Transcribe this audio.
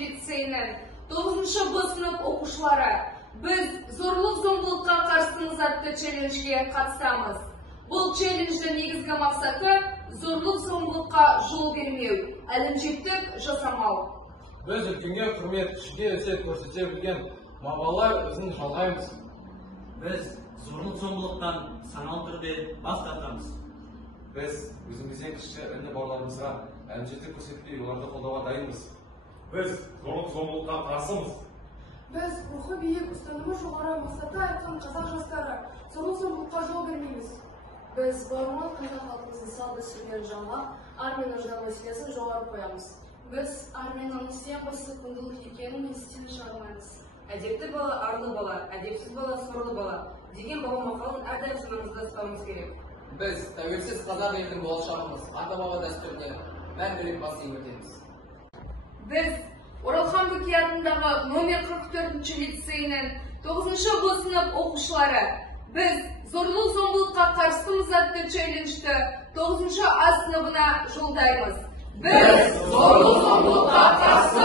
лицейінің 9-шы Б сынып оқушылары, біз зорлық-зомбылыққа қарсымыз атты челленджге қатысамыз. Бұл челлендждің негізгі мақсаты зорлық-зомбылыққа жол бермеу, әлімжеттік жасамау. Біз үлкенге құрмет, кішіге өсиет көрсете білген бабалар ізін жалғаймыз. Біз зорлық-зомбылықтан саналы түрде бас тартамыз. Біз өзімізден кіші інді бауырларымызға әлімжеттік көрсетпей, оларды қолдауға дайынбыз. Біз зорлық-зомбылыққа қарсымыз. Біз рухы биік, ұстанымы жоғары мақсатты айтқан қазақ жастары зорлық-зомбылыққа жол бермейміз. Біз бауырмал қазақ халқымыздың салт-дәстүрлерін жалғап, ар мен ождан мәселесін жоғары қоямыз. Біз ар мен намысын ең басты құндылық екенін естен шығармаймыз. Әдепті бала арлы бала, әдепсіз бала сорлы бала деген баба мақалын әрдайым санамызда ұстауымыз керек. Біз тәуелсіз қазақ елінің болашағымыз, ата-баба дәстүріне мәңгілік бас иемденеміз. Біз Оралхан Бөкей атындағы номер 44-ші лицейінің 9-шы Б сынып оқушылары, біз зорлық-зомбылыққа қарсымыз атты челленджді 9-шы А сыныбына жолдаймыз. Біз зорлық-зомбылыққа қарсы